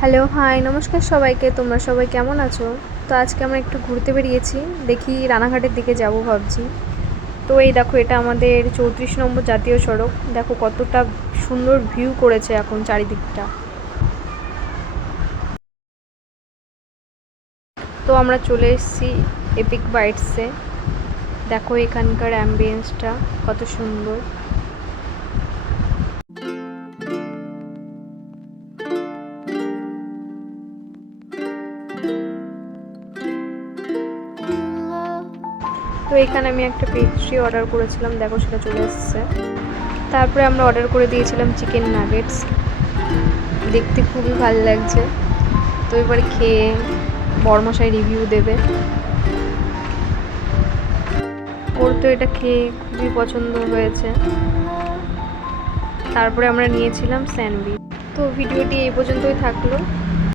Hello, high, নমস্কার সবাইকে। তোমরা সবাই কেমন আছো? তো আজকে আমরা একটু ঘুরতে বেরিয়েছি, দেখি রানাঘাটের দিকে যাব ভাবছি। তো এই দেখো, এটা আমাদের 34 নম্বর জাতীয় সড়ক। দেখো কতটা সুন্দর ভিউ করেছে এখন চারিদিকটা। তো আমরা চলে এসেছি এপিক বাইটসে। দেখো এখানকার অ্যাম্বিয়েন্সটা কত সুন্দর। তো এখানে আমি একটা পেস্ট্রি অর্ডার করেছিলাম, দেখো সেটা চলে এসেছে। তারপরে আমরা অর্ডার করে দিয়েছিলাম চিকেন নাগেটস, দেখতে খুবই ভালো লাগছে। তো এবারে খেয়ে বড়মশাই রিভিউ দেবে। ওর তো এটা খেয়ে খুবই পছন্দ হয়েছে। তারপরে আমরা নিয়েছিলাম স্যান্ডউইচ। তো ভিডিওটি এই পর্যন্তই থাকলো।